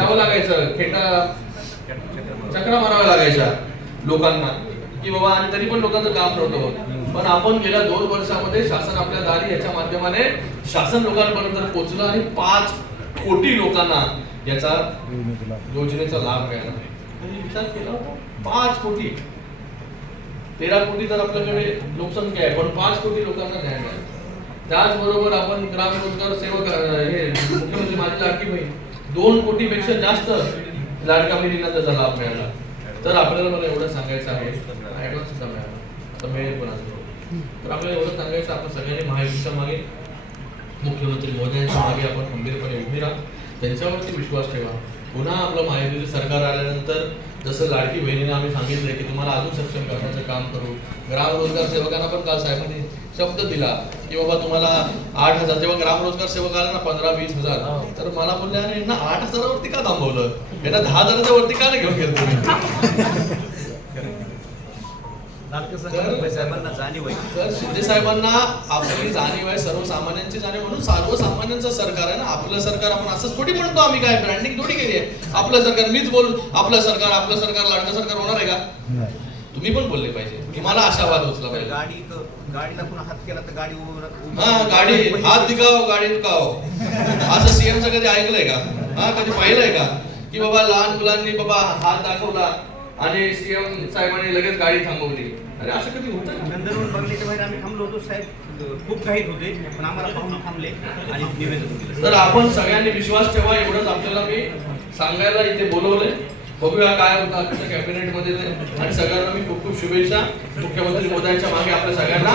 जावं लागायचं, चक्रा माराव्या लागायच्या लोकांना की बाबा, आणि तरी पण लोकांचं काम नव्हतं होत. पण आपण गेल्या 2 वर्षामध्ये शासन आपल्या दारी याच्या माध्यमाने शासन लोकांपर्यंत पोहोचलं आणि 5 कोटी लोकांना याचा योजनेचा लाभ मिळाला. म्हणजे विचार केला 5 कोटी, 13 कोटी तर आपल्याकडे लोकसंख्या आहे, पण 5 कोटी लोकांना न्याय मिळाला. त्याचबरोबर आपण ग्राम रोजगार सेवक हे मुख्यमंत्री माझी लाडकी बहीण 2 कोटीपेक्षा जास्त लाडक्या बहिणींना त्याचा लाभ मिळाला. तर आपल्याला मला एवढं सांगायचं आहे, ऍडव्हान्स सुद्धा मिळाला, आता मिळेल पण असतो. तर आपल्याला एवढं सांगायचं, आपण सगळ्यांनी महायुतीच्या मागे, मुख्यमंत्री मोदींच्या मागे आपण खंबीरपणे उभे राहा, त्यांच्यावरती विश्वास ठेवा. पुन्हा आपलं महायुतीचं सरकार आल्यानंतर जसं लाडकी बहिणीने आम्ही सांगितलंय की तुम्हाला अजून सक्षम करण्याचं काम करू. ग्राम रोजगार सेवकांना पण काल साहेबांनी शब्द दिला की बाबा तुम्हाला 8,000, जेव्हा ग्राम रोजगार सेवक आला ना 15-20 हजार, तर मला बोलले अरे यांना 8,000 वरती का थांबवलं, यांना 10,000च्या वरती का नाही घेऊन गेलं तुम्ही. तर शिंदे साहेबांना आपली जाणीव आहे, सर्वसामान्यांची जाणीव, म्हणून सर्वसामान्यांचं सरकार आहे ना आपलं सरकार. आपण असंच थोडी म्हणतो, आम्ही काय ब्रँडिंग थोडी केली आहे. आपलं सरकार, मीच बोलून आपलं सरकार लाडकं सरकार होणार आहे का? तुम्ही पण बोलले पाहिजे, तुम्हाला आशावाद उचला पाहिजे. गाडीला पुन्हा हात केला तर गाडी गाडी हात दिखाओ गाडी रुकाओ, असं सीएमचं कधी ऐकलंय का? कधी पाहिलंय का की बाबा लहान मुलांनी बाबा हात दाखवला आणि सीएम साहेबांनी लगेच गाडी थांबवली? अरे असं कधी होतं? नंदनवन बंगल्याच्या बाहेर आम्ही थांबलो होतो साहेब, खूप घाईत होते, पण आम्हाला पाहून थांबले आणि निवेदन दिलं. तर आपण सगळ्यांनी विश्वास ठेवा, एवढंच आपल्याला मी सांगायला इथे बोलवलंय. बघूया काय होतं आजच्या कॅबिनेट मध्ये. आणि सगळ्यांना मी खूप खूप शुभेच्छा. मुख्यमंत्री मोदयांच्या मागे आपल्या सगळ्यांना